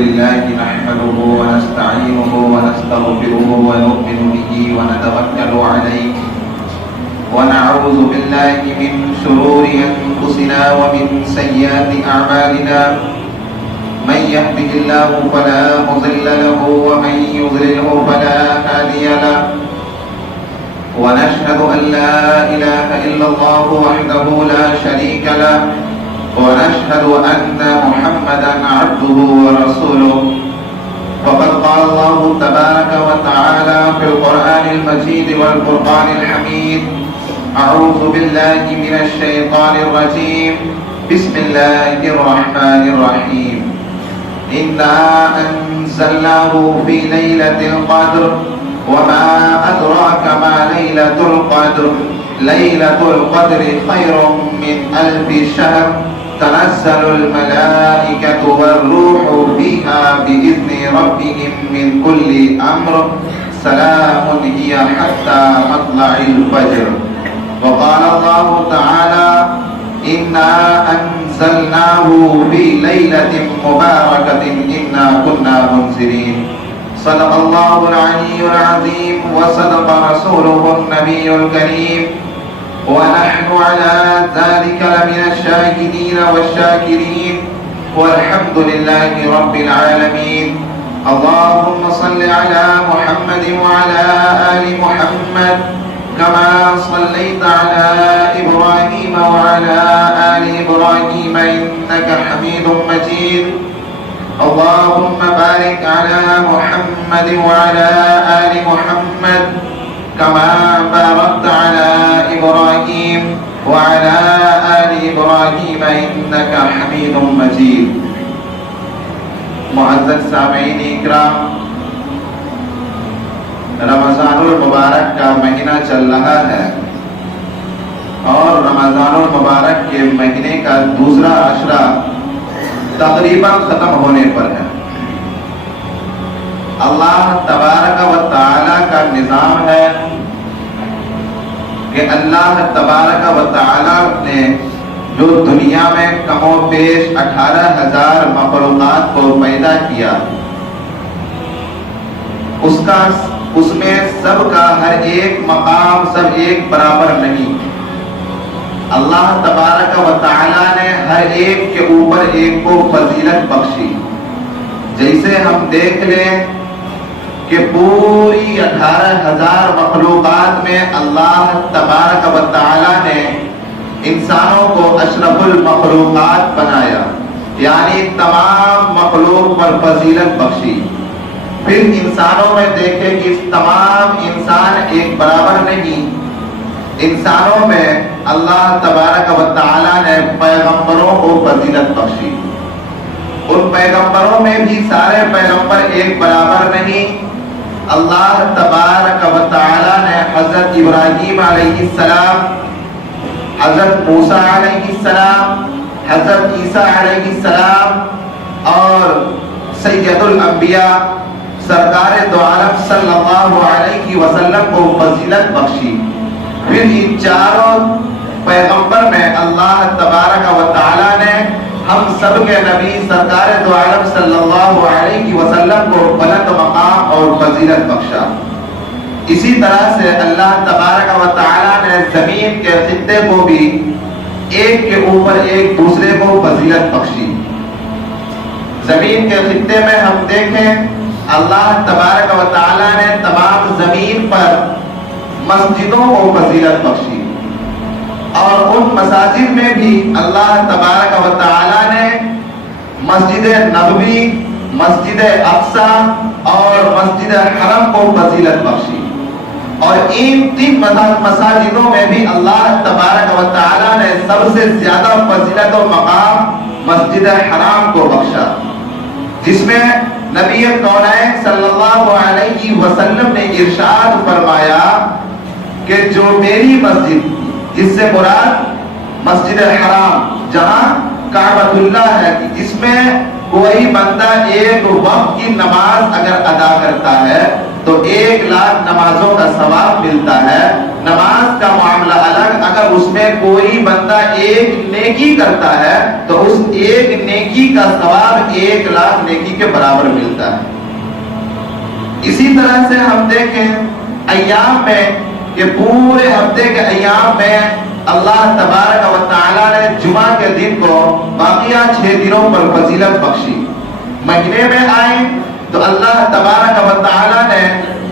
لله نحمده ونستعينه ونستغفره ونؤمن به ونتوكل عليه ونعوذ بالله من شرور أنفسنا ومن سيئات أعمالنا من يهده الله فلا مضل له ومن يضلله فلا هادي له ونشهد أن لا إله إلا الله وحده لا شريك له ونشهد أن محمدا عبده ورسوله فقد قال الله تبارك وتعالى في القرآن المجيد والفرقان الحميد أعوذ بالله من الشيطان الرجيم بسم الله الرحمن الرحيم إنا أنزلناه في ليلة القدر وما أدراك ما ليلة القدر ليلة القدر خير من 1000 شهر تنزل الملائكة والروح فيها بإذن ربهم من كل أمر سلام هي حتى مطلع الفجر وقال الله تعالى إنا أنزلناه في ليلة مباركة إنا كنا منذرين صدق الله العلي العظيم وصدق رسوله النبي الكريم ونحن على ذلك لمن الشاهدين والشاكرين والحمد لله رب العالمين اللهم صل على محمد وعلى آل محمد كما صليت على إبراهيم وعلى آل إبراهيم إنك حميد مجيد اللهم بارك على محمد وعلى آل محمد كما باركت على إبراهيم وعلى آل إبراهيم إنك حميد مجيد معزز سامعین اکرام، رمضان المبارک کا مہینہ چل رہا ہے اور رمضان المبارک کے مہینے کا دوسرا عشرہ تقریباً ختم ہونے پر ہے۔ اللہ تبارک و تعالی کا نظام ہے کہ اللہ تبارک و تعالی نے جو دنیا میں کم و بیش 18,000 مخلوقات کو پیدا کیا، اس میں سب کا ہر ایک مقام سب ایک برابر نہیں۔ اللہ تبارک و تعالی نے ہر ایک کے اوپر ایک کو فضیلت بخشی۔ جیسے ہم دیکھ لیں کہ پوری 18,000 مخلوقات میں اللہ تبارک و تعالی نے انسانوں کو اشرف المخلوقات بنایا، یعنی تمام مخلوق پر فضیلت بخشی۔ پھر انسانوں میں دیکھیں کہ تمام انسان ایک برابر نہیں۔ انسانوں میں اللہ تبارک و تعالی نے پیغمبروں کو فضیلت بخشی۔ ان پیغمبروں میں بھی سارے پیغمبر ایک برابر نہیں۔ اللہ تبارک و تعالی نے حضرت ابراہیم علیہ السلام، حضرت موسیٰ علیہ السلام، حضرت عیسیٰ علیہ السلام اور سید الانبیاء سرکار دو عالم صلی اللہ علیہ وسلم کو فضیلت بخشی۔ پھر ان چاروں پیغمبر میں اللہ تبارک و تعالی نے ہم سب کے نبی سرکار دو عالم صلی اللہ علیہ وسلم کو بلند مقام اور فضیلت بخشا۔ اسی طرح سے اللہ تبارک و تعالی نے زمین کے خطے کو بھی ایک کے اوپر ایک دوسرے کو فضیلت بخشی۔ زمین کے خطے میں ہم دیکھیں اللہ تبارک و تعالی نے تمام زمین پر مسجدوں کو فضیلت بخشی، اور ان مساجد میں بھی اللہ تبارک و تعالی نے مسجد نبوی، مسجد اقصی اور مسجد حرم کو فضیلت بخشی۔ اور ان 3 مساجدوں میں بھی اللہ تبارک و تعالی نے سب سے زیادہ فضیلت و مقام مسجد حرام کو بخشا، جس میں نبی کونین صلی اللہ علیہ وسلم نے ارشاد فرمایا کہ جو میری مسجد، جس سے مراد مسجد حرام جہاں کعبۃ اللہ ہے، جس میں کوئی بندہ ایک وقت کی نماز اگر ادا کرتا ہے تو 1,00,000 نمازوں کا ثواب ملتا ہے۔ نماز کا معاملہ الگ، اگر اس میں کوئی بندہ ایک نیکی کرتا ہے تو اس ایک نیکی کا ثواب 1,00,000 نیکی کے برابر ملتا ہے۔ اسی طرح سے ہم دیکھیں ایام میں کہ پورے ہفتے کے ایام میں اللہ تبارک و تعالیٰ نے جمعہ کے دن کو باقیہ 6 دنوں پر فضیلت بخشی۔ مہینے میں آئے تو اللہ تبارک و تعالیٰ نے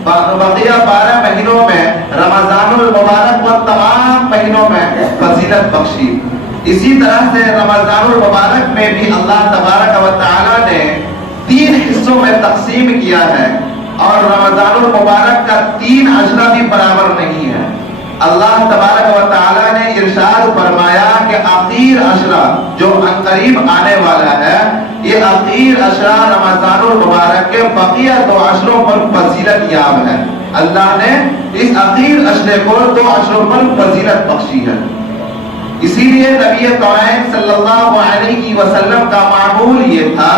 بقیہ 12 مہینوں میں رمضان المبارک و تمام مہینوں میں فضیلت بخشی۔ اسی طرح سے رمضان المبارک میں بھی اللہ تبارک و تعالیٰ نے 3 حصوں میں تقسیم کیا ہے، اور رمضان المبارک کا 3 عشرہ بھی برابر نہیں ہے۔ اللہ تبارک و تعالیٰ نے ارشاد فرمایا کہ آخر عشرہ جو عنقریب آنے والا ہے، یہ آخر عشرہ رمضان المبارک کے بقیہ 2 عشروں پر فضیلت یاب ہے۔ اللہ نے اس آخر عشرے کو 2 عشروں پر فضیلت بخشی ہے۔ اسی لیے نبی کونین صلی اللہ علیہ وسلم کا معمول یہ تھا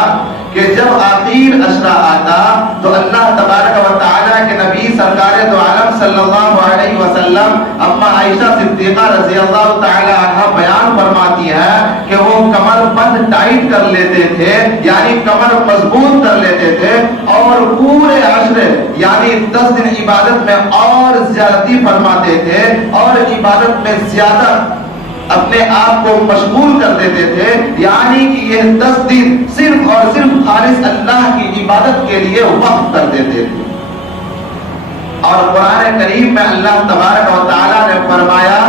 کہ جب آخر عشرہ آتا تو اللہ تبارک و تعالیٰ کے نبی سرکار دو عالم صلی اللہ علیہ وسلم اما عائشہ صدیقہ رضی اللہ تعالی عنہ بیان فرماتی ہے کہ وہ کمر بند ٹائٹ کر لیتے تھے، یعنی کمر مضبوط کر لیتے تھے، اور پورے عشرے یعنی 10 دن عبادت میں اور زیادتی فرماتے تھے، اور عبادت میں زیادہ اپنے آپ کو مشغول کر دیتے تھے، یعنی کہ یہ 10 دن صرف اور صرف خالص اللہ کی عبادت کے لیے وقف کر دیتے تھے۔ اور قرآن کریم میں اللہ تبارک و تعالیٰ نے فرمایا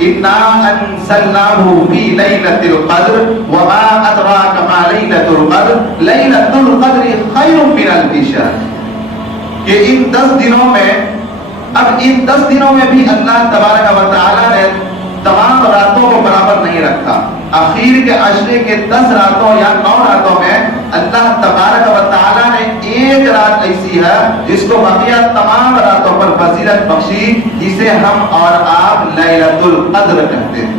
اِنَّا أَنزَلْنَاهُ فِي لَيْلَةِ الْقَدْرِ وَمَا أَدْرَاكَ مَا لَيْلَةُ الْقَدْرِ لَيْلَةُ الْقَدْرِ خَيْرٌ مِنَ أَلْفِ شَهْرٍ، کہ ان 10 دنوں میں، اب ان 10 دنوں میں بھی اللہ تبارک و تعالیٰ نے تمام راتوں کو برابر نہیں رکھا۔ آخر کے عشرے کے 10 راتوں یا 9 راتوں میں اللہ تبارک و تعالیٰ نے ایک رات ایسی ہے جس کو بقیہ تمام راتوں پر فضیلت بخشی، جسے ہم اور آپ لیلۃ القدر کہتے ہیں۔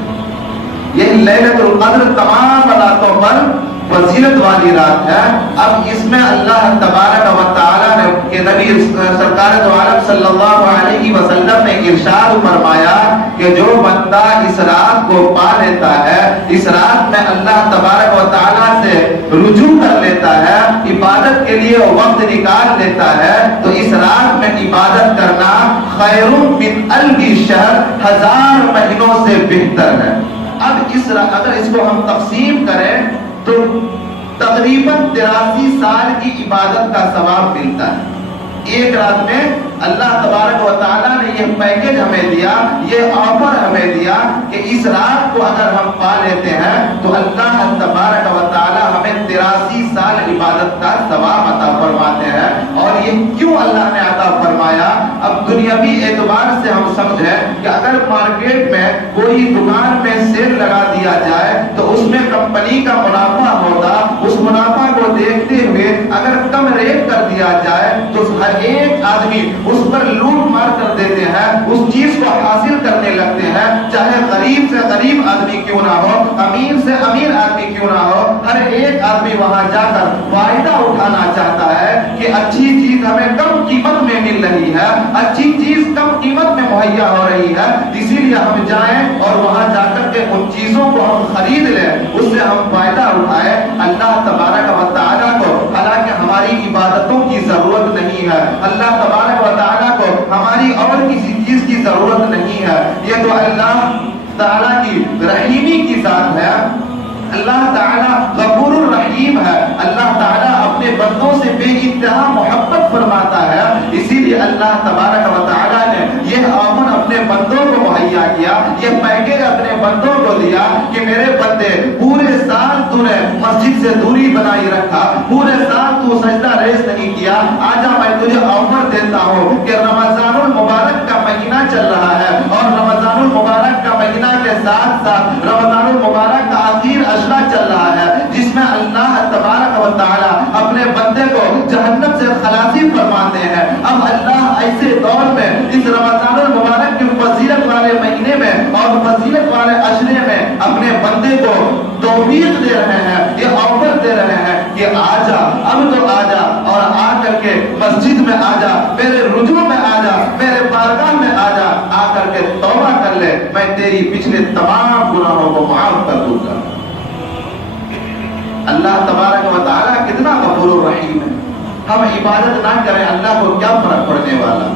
یہ لیلۃ القدر تمام راتوں پر فضیلت والی رات ہے۔ اب اس میں اللہ تبارک و تعالیٰ نے کہ نبی سرکار دو عالم صلی اللہ علیہ وسلم نے ارشاد فرمایا کہ جو بندہ اس رات کو پا لیتا ہے، اس رات میں اللہ تبارک و تعالیٰ سے رجوع کر لیتا ہے، عبادت کے لیے وقت نکال لیتا ہے، تو اس رات میں عبادت کرنا خیر من الف شہر، 1000 مہینوں سے بہتر ہے۔ اب اگر اس کو ہم تقسیم کریں تو تقریباً 83 سال کی عبادت کا ثواب ملتا ہے۔ ایک رات میں اللہ تبارک و تعالیٰ نے یہ پیکج ہمیں دیا، یہ آفر ہمیں دیا کہ اس رات کو اگر ہم پا لیتے ہیں تو اللہ تبارک و تعالیٰ ہمیں 83 سال عبادت کا ثواب عطا فرماتے ہیں۔ اور یہ کیوں اللہ نے عطا فرمایا؟ اب دنیاوی اعتبار سے ہم سمجھیں کہ اگر مارکیٹ میں کوئی دکان میں سیل لگا دیا جائے تو اس میں کمپنی کا منافع ہوتا، اس منافع کو دیکھتے ہوئے اگر کم ریٹ کر دیا جائے تو ہر ایک آدمی اس پر لوٹ مار کر دیتے ہیں، اس چیز کو حاصل کرنے لگتے ہیں، چاہے غریب سے غریب آدمی کیوں نہ ہو، امیر سے امیر آدمی کیوں نہ ہو، ہر ایک آدمی وہاں جا کر فائدہ اٹھانا چاہتا ہے کہ اچھی چیز ہمیں کم قیمت میں مل رہی ہے، اچھی چیز کم قیمت میں مہیا ہو رہی ہے، اسی لیے ہم جائیں اور وہاں جا کر کے ان چیزوں کو ہم خرید لیں، اس سے ہم فائدہ اٹھائیں۔ اللہ تبارک و تعالیٰ کو حالانکہ ہماری عبادتوں کی ضرورت نہیں ہے، اللہ تبارک و تعالیٰ کو ہماری اور کسی چیز کی ضرورت نہیں ہے، یہ تو اللہ تعالیٰ کی رحیمی کی ذات ہے۔ اللہ تعالیٰ غفور الرحیم ہے، اللہ تعالیٰ اپنے بندوں سے بے انتہا محبت فرماتا ہے، اسی لیے اللہ تبارک و تعالیٰ نے یہ آفر اپنے بندوں کو مہیا کیا، یہ پیکج اپنے بندوں کو دیا کہ میرے بندے پورے سال تو نے مسجد سے دوری بنائی رکھا، پورے سال تو سجدہ ریز نہیں کیا، آجا میں تجھے آفر دیتا ہوں کہ رمضان المبارک کا مہینہ چل رہا ہے، اور رمضان المبارک کا مہینہ کے ساتھ ساتھ رمضان المبارک کا آخر عشرہ چل رہا ہے، جس میں اللہ تبارک و تعالیٰ اپنے بندے کو جہنم سے خلاصی فرماتے ہیں۔ اب اللہ ایسے دور میں اس رمضان المبارک کے فضیلت والے مہینے میں اور فضیلت والے عشرے میں اپنے بندے کو توفیق دے رہے ہیں، یہ آفر دے رہے ہیں کہ آجا، اب تو آجا، اور آ کر کر کے مسجد میں آ جا، میرے رجوع میں آ جا، میرے بارگاہ میں آ جا، آ کر کے توبہ کر لے، میں تیری پچھلے تمام گناہوں کو معاف کر دوں گا۔ اللہ تبارک و تعالیٰ کتنا غفور الرحیم ہے۔ ہم عبادت نہ کریں، اللہ کو کیا فرق پڑنے والا؟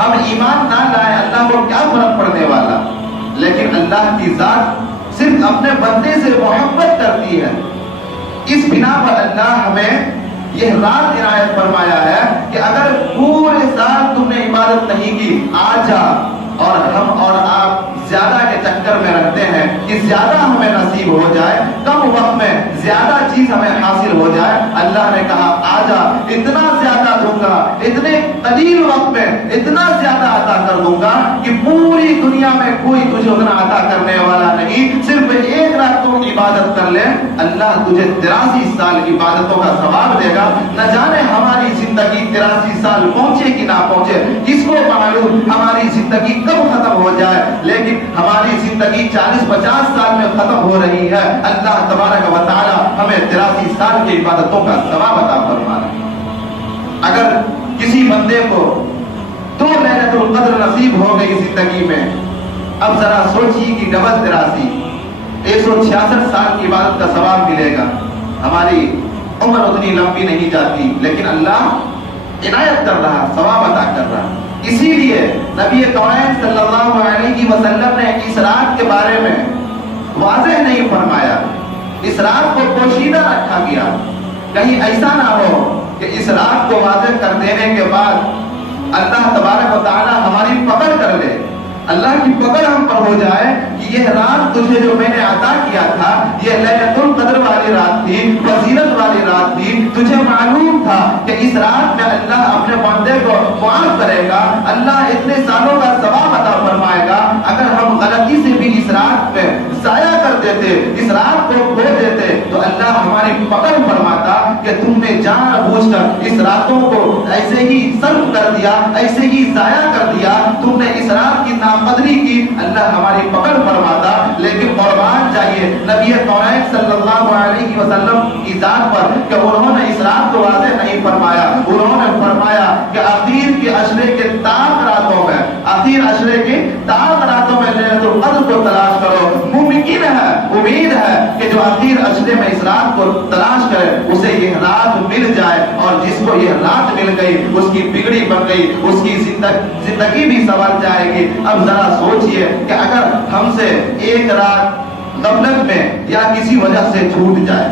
ہم ایمان نہ لائیں، اللہ کو کیا فرق پڑنے والا؟ لیکن اللہ کی ذات صرف اپنے بندے سے محبت کرتی ہے، اس بنا پر اللہ ہمیں یہ رات عنایت فرمایا ہے کہ اگر پورے سال تم نے عبادت نہیں کی، آ جا۔ اور ہم اور آپ زیادہ کے چکر میں رکھتے ہیں کہ زیادہ ہمیں نصیب ہو جائے، کم وقت میں زیادہ چیز ہمیں حاصل ہو جائے۔ اللہ نے کہا آ جا، اتنا زیادہ دوں گا، اتنے قلیل وقت میں اتنا زیادہ عطا کر دوں گا کہ پوری دنیا میں کوئی تجھے اتنا عطا کرنے والا نہیں۔ صرف ایک رات تم عبادت کر لے، اللہ تجھے 83 سال عبادتوں کا ثواب دے گا۔ نہ جانے ہماری زندگی 83 سال پہنچے کہ نہ پہنچے، کس کو معلوم ہماری زندگی کب ختم ہو جائے، لیکن ہماری زندگی 40-50 سال میں ختم ہو رہی ہے۔ اللہ تبارک و تعالی ہمیں 83 سال کی عبادتوں کا ثواب عطا فرمائے۔ اگر کسی بندے کو 2 لیلۃ القدر نصیب ہو گئی زندگی میں، اب ذرا سوچیے کہ ڈبل 83 166 سال کی عبادت کا ثواب ملے گا۔ ہماری عمر اتنی لمبی نہیں جاتی، لیکن اللہ عنایت کر رہا، ثواب عطا کر رہا۔ اسی لیے نبی کونین صلی اللہ علیہ وسلم نے اس رات کے بارے میں واضح نہیں فرمایا، اس رات کو پوشیدہ رکھا گیا۔ کہیں ایسا نہ ہو کہ اس رات کو واضح کر دینے کے بعد اللہ تبارک و تعالی ہماری پکڑ کر لے، اللہ کی پکڑ ہم پر ہو جائے کہ یہ رات تجھے جو میں نے عطا کیا تھا، یہ لیلۃ القدر والی رات تھی، فضیلت والی رات تھی، تجھے معلوم تھا کہ اس رات میں اللہ اپنے بندے کو معاف کرے گا، اللہ اتنے سالوں کا ثواب عطا فرمائے گا۔ اگر ہم غلطی سے بھی اس رات میں ضائع کر دیتے، اس رات کو کھو دیتے، تو اللہ ہماری پکڑ فرماتا کہ تم نے جان بوجھ کر اس راتوں کو ایسے ہی صرف کر دیا، ایسے ہی ضائع کر دیا، تم نے اس رات کی ناقدری کی، اللہ ہماری پکڑ فرماتا۔ لیکن قربان چاہیے نبی کونین صلی اللہ علیہ وسلم کی ذات پر کہ انہوں نے اس رات کو واضح نہیں فرمایا، انہوں نے فرمایا کہ آخر کے عشرے کے تاک راتوں میں، آخر عشرے کے تاک راتوں میں لیلۃ القدر کو تلاش کرو۔ ممکن ہے، امید ہے کہ جو آخر عشرے میں اس رات کو تلاش کرے اسے یہ رات مل جائے، اور جس کو یہ رات مل گئی اس کی بگڑی بن گئی، اس کی زندگی بھی سنور جائے گی۔ اب ذرا سوچئے کہ اگر ہم سے ایک رات غفلت میں یا کسی وجہ سے چھوٹ جائے،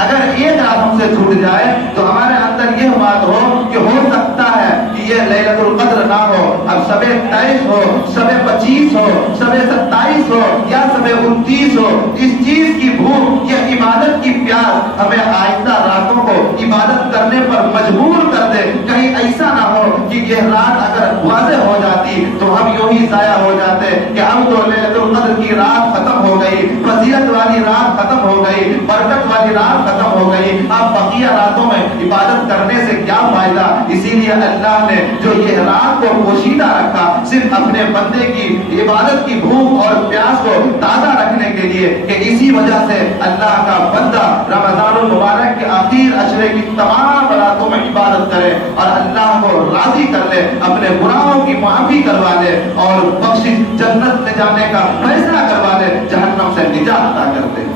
اگر ایک رات ہم سے چھوٹ جائے تو ہمارے اندر یہ بات ہو کہ ہو سکتا ہے کہ یہ لیلۃ القدر نہ ہو، اب شب 23 ہو، شب 25 ہو، شب 27 ہو یا شب 29 ہو، اس چیز کی بھوک یا عبادت کی پیاس ہمیں آئندہ راتوں کو عبادت کرنے پر مجبور کر دے۔ کہیں ایسا نہ ہو کہ یہ رات اگر واضح ہو جاتی تو ہم یوں ہی ضائع ہو جاتے کہ ہم تو لیلۃ القدر کی رات ختم ہو گئی، فضیلت والی رات ختم ہو گئی، برکت والی رات ختم ہو گئی، اب بقیہ راتوں میں عبادت کرنے سے کیا فائدہ؟ اسی لیے اللہ نے جو یہ رات کو پوشیدہ رکھا صرف اپنے بندے کی عبادت کی بھوک اور پیاس کو تازہ رکھنے کے لیے، کہ اسی وجہ سے اللہ کا بندہ رمضان المبارک کے آخر عشرے کی تمام راتوں میں عبادت کرے اور اللہ کو راضی کر لے، اپنے گناہوں کی معافی کروا لے اور بخشش جنت میں جانے کا فیصلہ کروا لے، جہنم سے نجات عطا کر دے۔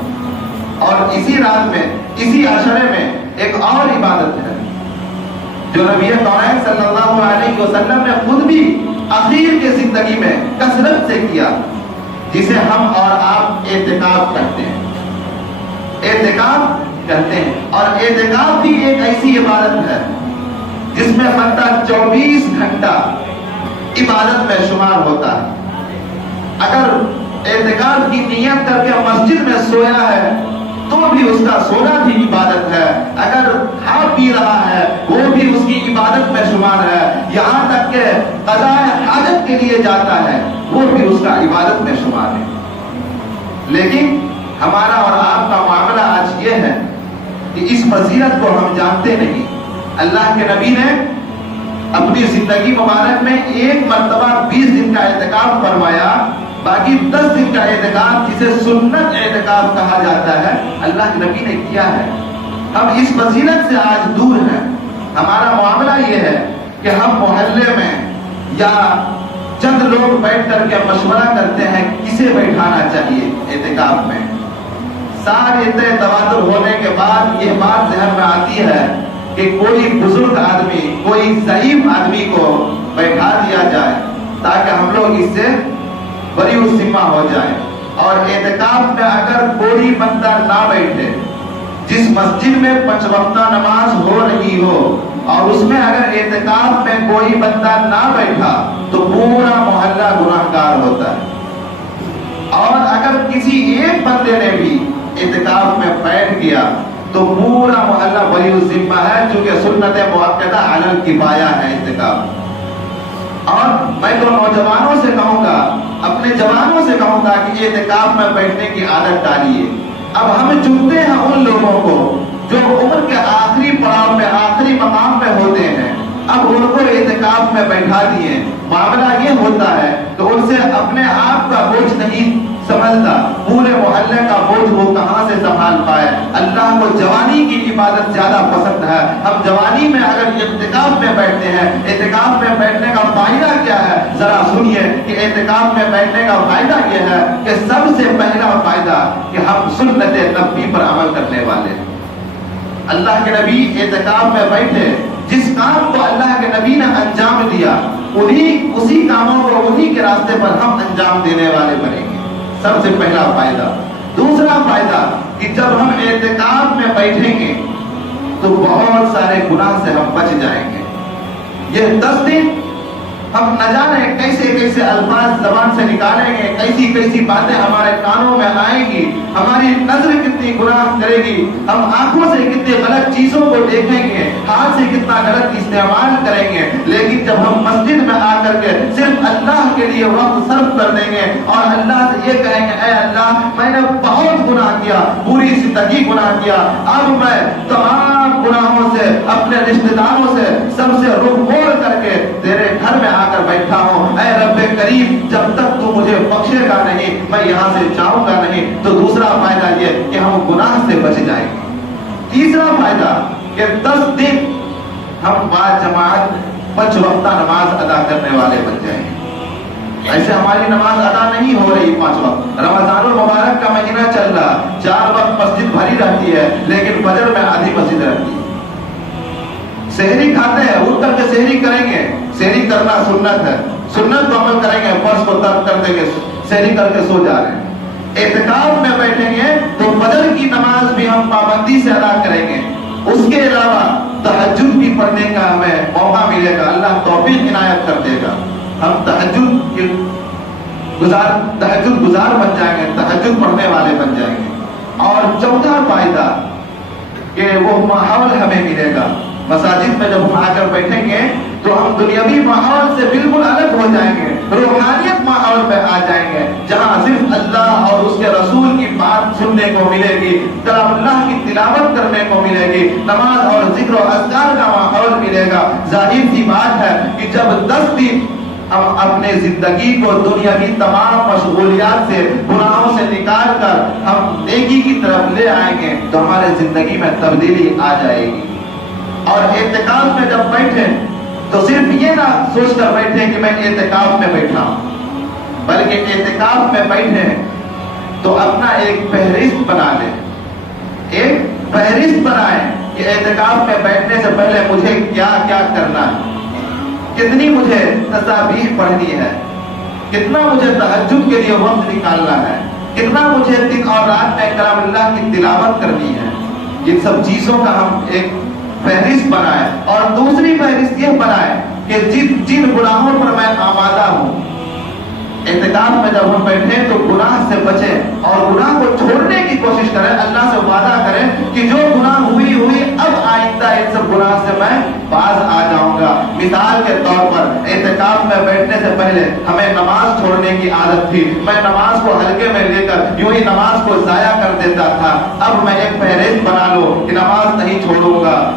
اور اسی رات میں، اسی عشرے میں ایک اور عبادت ہے جو نبی کونین صلی اللہ علیہ وسلم نے خود بھی اخیر کے زندگی میں کثرت سے کیا، جسے ہم اور آپ اعتکاف کرتے ہیں، اعتکاف کرتے ہیں۔ اور اعتکاف بھی ایک ایسی عبادت ہے جس میں بندہ 24 گھنٹہ عبادت میں شمار ہوتا ہے۔ اگر اعتکاف کی نیت کر کے مسجد میں سویا ہے تو بھی اس کا سونا بھی عبادت ہے، اگر کھا پی رہا ہے وہ بھی اس کی عبادت میں شمار ہے، یہاں تک کہ قضاء حاجت کے لیے جاتا ہے وہ بھی اس کا عبادت میں شمار ہے۔ لیکن ہمارا اور آپ کا معاملہ آج یہ ہے کہ اس فضیلت کو ہم جانتے نہیں۔ اللہ کے نبی نے اپنی زندگی مبارک میں ایک مرتبہ 20 دن کا اعتکاف فرمایا، باقی 10 دن کا اعتکاف جسے سنت اعتکاف کہا جاتا ہے اللہ کے نبی نے کیا ہے۔ ہم اس فضیلت سے آج دور ہیں، ہمارا معاملہ یہ ہے کہ ہم محلے میں یا چند لوگ بیٹھ کر کے مشورہ کرتے ہیں کسے بیٹھانا چاہیے اعتکاف میں. سارے تواتر ہونے کے بعد یہ بات ذہن میں آتی ہے کہ کوئی بزرگ آدمی، کوئی ضعیف آدمی کو بیٹھا دیا جائے تاکہ ہم لوگ اس سے بری الذمہ ہو جائیں. اور اعتکاف میں اگر کوئی بندہ نہ بیٹھے، جس مسجد میں 5 وقتہ نماز ہو رہی ہو اور اس میں اگر اعتکاف میں کوئی بندہ نہ بیٹھا تو پورا محلہ گناہگار ہوتا ہے. اور اگر کسی ایک بندے نے بھی اعتکاف میں بیٹھ گیا تو پورا محلہ بری الذمہ ہے، چونکہ سنت مؤکدہ علی الکفایہ ہے اعتکاف. اور میں تو نوجوانوں سے کہوں گا، اپنے جوانوں سے کہوں گا کہ اعتکاف میں بیٹھنے کی عادت ڈالیے. اب ہم چنتے ہیں ان لوگوں کو جو عمر کے آخری پڑاؤ میں، آخری مقام پہ ہوتے ہیں، اب ان کو اعتکاف میں بیٹھا دیے. معاملہ یہ ہوتا ہے کہ ان سے اپنے آپ کا بوجھ نہیں سمجھتا، پورے محلے کا بوجھ وہ کہاں سے سنبھال پائے. اللہ کو جوانی کی عبادت زیادہ پسند ہے. ہم جوانی میں اگر اعتکاف میں بیٹھتے ہیں، اعتکاف میں بیٹھنے کا فائدہ کیا ہے ذرا سنیے کہ اعتکاف میں بیٹھنے کا فائدہ یہ ہے کہ سب سے پہلا فائدہ کہ ہم سنت نبی پر عمل کرنے والے ہیں. اللہ کے نبی اعتکاف میں بیٹھے، جس کام کو اللہ کے نبی نے انجام دیا اسی کاموں کو انہی کے راستے پر ہم انجام دینے والے بنیں گے. سب سے پہلا فائدہ. دوسرا فائدہ کہ جب ہم اعتکاف میں بیٹھیں گے تو بہت سارے گناہ سے ہم بچ جائیں گے. یہ 10 دن ہم نہ جانے کیسے کیسے الفاظ زبان سے نکالیں گے، کیسی کیسی باتیں ہمارے کانوں میں آئیں گی، ہماری نظر کتنی گناہ کرے گی، ہم آنکھوں سے کتنے غلط چیزوں کو دیکھیں گے، ہاتھ سے کتنا غلط استعمال کریں گے. لیکن جب ہم مسجد میں آ کر کے صرف اللہ کے لیے وقت صرف کر دیں گے اور اللہ سے یہ کہیں گے اے اللہ میں نے بہت گناہ کیا، پوری زندگی گناہ کیا، اب میں تمام گناہوں سے، اپنے رشتہ داروں سے، سب سے رخ موڑ کر کے تیرے گھر میں آ کر بیٹھا ہوں. اے رب کریم جب تک تو مجھے بخشے گا نہیں میں یہاں سے جاؤں گا نہیں. تو دوسرا فائدہ یہ کہ ہم گناہ سے بچ جائیں گے. تیسرا فائدہ کہ 10 دن ہم با جماعت 5 وقتہ نماز ادا کرنے والے بن جائیں گے. ایسے ہماری نماز ادا نہیں ہو رہی 5 وقت. رمضان المبارک کا مہینہ چل رہا، 4 وقت مسجد بھری رہتی ہے لیکن فجر میں آدھی مسجد رہتی ہے. سحری کھاتے ہیں، اٹھ کر کے سحری کریں گے، سحری کرنا سنت ہے، سنت کو عمل کریں گے، فرض کو ترک کر دیں گے، سحری کر کے سو جا رہے ہیں. اعتکاف میں بیٹھیں گے تو فجر کی نماز بھی ہم پابندی سے ادا کریں گے. اس کے علاوہ تہجد بھی پڑھنے کا ہمیں موقع ملے گا، اللہ توفیق عنایت کر دے گا. ہم تہجد گزار بن جائیں گے، تہجد پڑھنے والے بن جائیں گے. اور چوتھا فائدہ کہ وہ ماحول ہمیں ملے گا. مساجد میں جب ہم آ کر بیٹھیں گے تو ہم دنیاوی ماحول سے بالکل الگ ہو جائیں گے، روحانیت ماحول میں آ جائیں گے جہاں صرف اللہ اور اس کے رسول کی بات سننے کو ملے گی، کلام اللہ کی تلاوت کرنے کو ملے گی، نماز اور ذکر و اذکار کا ماحول ملے گا. ظاہر سی بات ہے کہ جب 10 دن ہم اپنے زندگی کو دنیاوی تمام مشغولیات سے، گناہوں سے نکال کر ہم نیکی کی طرف لے آئیں گے تو ہمارے زندگی میں تبدیلی آ جائے گی. اور اعتکاف میں جب بیٹھے تو صرف یہ نہ سوچ کر بیٹھے کہ میں اعتکاف میں بیٹھا ہوں، بلکہ اعتکاف میں بیٹھے تو اپنا ایک فہرست بنا لیں. ایک فہرست بنائیں کہ اعتکاف میں بیٹھنے سے پہلے مجھے کیا کیا کرنا ہے، کتنی مجھے تسابیح پڑھنی ہے، کتنا مجھے تہجد کے لیے وقت نکالنا ہے، کتنا مجھے دن اور رات میں کلام اللہ کی تلاوت کرنی ہے. ان سب چیزوں کا ہم ایک فہرست بنائے. اور دوسری فہرست یہ بنائے کہ جن گناہوں پر میں آمادہ ہوں، اعتکاف میں جب ہم بیٹھیں تو گناہ سے بچیں اور گناہ کو چھوڑنے کی کوشش کریں. اللہ سے وعدہ کریں کہ جو گناہ ہوئی اب آئندہ ان سب گناہ سے میں باز آ جاؤں گا. مثال کے طور پر اعتکاف میں بیٹھنے سے پہلے ہمیں نماز چھوڑنے کی عادت تھی. میں نماز کو ہلکے میں لے کر یوں ہی نماز کو ضائع کر دیتا تھا. اب میں ایک فہرست بنا لو کہ نماز نہیں چھوڑوں گا.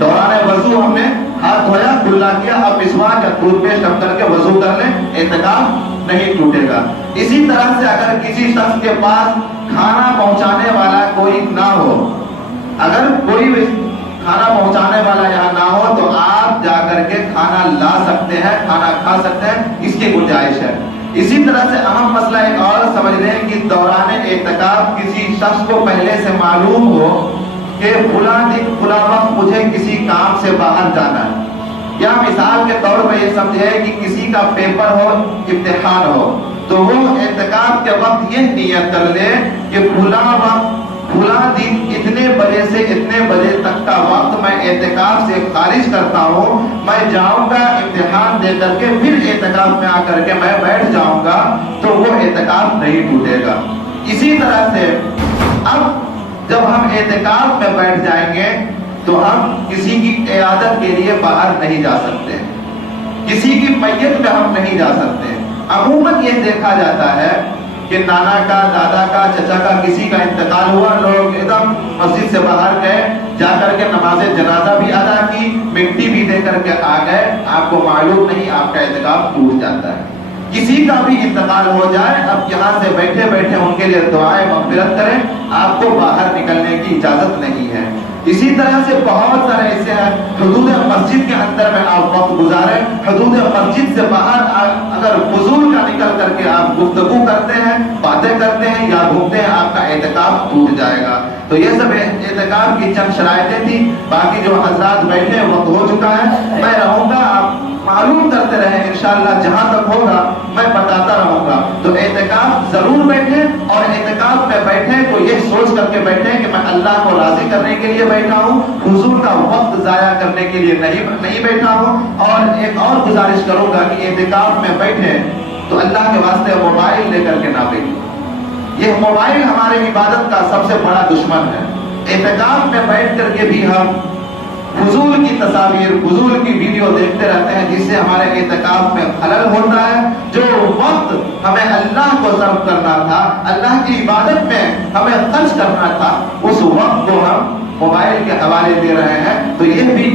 دوران وضو ہم نے ہاتھ دھویا، کلا کیا، اب مسواک یا ٹوتھ پیسٹ اب کر کے وضو کر لیں، اعتکاف نہیں ٹوٹے گا۔ اسی طرح سے اگر کسی شخص کے پاس کھانا پہنچانے والا کوئی نہ ہو، اگر کوئی کھانا پہنچانے والا یہاں نہ ہو تو آپ جا کر کے کھانا لا سکتے ہیں، کھانا کھا سکتے ہیں، اس کی گنجائش ہے۔ اسی طرح سے اہم مسئلہ ایک اور سمجھ لیں کہ دوران اعتکاف کسی شخص کو پہلے سے معلوم ہو کہ فلاں دن فلاں وقت مجھے کسی کام سے باہر جانا ہے، یا مثال کے طور پر یہ سمجھے کہ کسی کا پیپر ہو، امتحان ہو، تو وہ اعتکاف کے وقت یہ نیت کر لے کہ فلاں وقت فلاں دن اتنے بجے سے اتنے بجے تک کا وقت میں اعتکاف سے خارج کرتا ہوں، میں جاؤں گا امتحان دے کر کے پھر اعتکاف میں آ کر کے میں بیٹھ جاؤں گا، تو وہ اعتکاف نہیں ٹوٹے گا۔ اسی طرح سے اب جب ہم اعتکاف میں بیٹھ جائیں گے تو ہم کسی کی عیادت کے لیے باہر نہیں جا سکتے، کسی کی میت میں ہم نہیں جا سکتے۔ عموماً یہ دیکھا جاتا ہے کہ نانا کا، دادا کا، چچا کا کسی کا انتقال ہوا، لوگ ایک دم مسجد سے باہر گئے، جا کر کے نماز جنازہ بھی ادا کی، مٹی بھی دے کر کے آ گئے، آپ کو معلوم نہیں، آپ کا اعتکاف ٹوٹ جاتا ہے۔ کسی کا بھی انتقال ہو جائے، اب یہاں سے بیٹھے بیٹھے ان کے لیے دعائیں مغفرت کریں، آپ کو باہر نکلنے کی اجازت نہیں ہے۔ اسی طرح سے بہت سارے ایسے ہیں، حدود مسجد کے اندر میں آپ وقت گزاریں، حدود مسجد سے باہر اگر فضول کا نکل کر کے آپ گفتگو کرتے ہیں، باتیں کرتے ہیں یا گھومتے ہیں، آپ کا اعتکاف ٹوٹ جائے گا۔ تو یہ سب اعتکاف کی چند شرائطیں تھیں، باقی جو حضرات بیٹھے وقت ہو چکا ہے، میں رہوں گا، آپ معلوم کرتے رہیں، انشاءاللہ جہاں تک ہوگا میں بتاتا رہوں گا۔ تو اعتکاف ضرور بیٹھیں، اور اعتکاف میں بیٹھیں تو یہ سوچ کر کے بیٹھیں کہ میں اللہ کو راضی کرنے کے لیے بیٹھا ہوں، حضور کا وقت ضائع کرنے کے لیے نہیں بیٹھا ہوں۔ اور ایک اور گزارش کروں گا کہ اعتکاف میں بیٹھیں تو اللہ کے واسطے موبائل لے کر کے نہ بیٹھیں، یہ موبائل ہمارے عبادت کا سب سے بڑا دشمن ہے۔ اعتکاف میں بیٹھ کر کے بھی ہم فضول کی تصاویر، فضول کی ویڈیو دیکھتے رہتے ہیں، جس سے ہمارے اعتکاف میں خلل ہوتا ہے۔ جو وقت ہمیں اللہ کو صرف کرنا تھا، اللہ کی عبادت میں ہمیں خرچ کرنا تھا، اس وقت کو ہم موبائل کے حوالے دے رہے ہیں، تو یہ بھی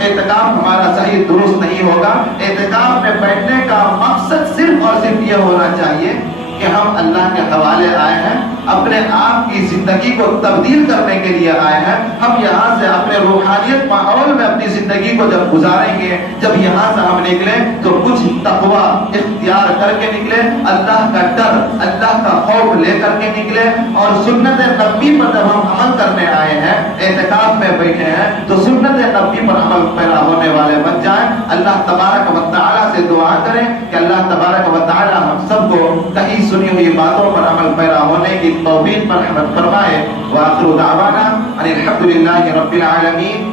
اعتکاف ہمارا صحیح درست نہیں ہوگا۔ اعتکاف میں بیٹھنے کا مقصد صرف اور صرف یہ ہونا چاہیے کہ ہم اللہ کے حوالے آئے ہیں، اپنے آپ کی زندگی کو تبدیل کرنے کے لیے آئے ہیں۔ ہم یہاں سے اپنے روحانیت ماحول میں اپنی زندگی کو جب گزاریں گے، جب یہاں سے ہم نکلیں تو کچھ تقویٰ اختیار کر کے نکلے، اللہ کا ڈر، اللہ کا خوف لے کر کے نکلے، اور سنت نبی پر جب ہم عمل کرنے آئے ہیں، اعتکاف میں بیٹھے ہیں، تو سنت نبی پر عمل پیرا ہونے والے بن جائیں۔ اللہ تبارک و تعالیٰ سے دعا کریں کہ اللہ تبارک و تعالیٰ ہم سب کو کہیں سنی ہوئی باتوں پر عمل پیرا ہونے کی توفیق پر رحمت فرمائے۔ وآخر دعوانا ان الحمد للہ رب العالمین۔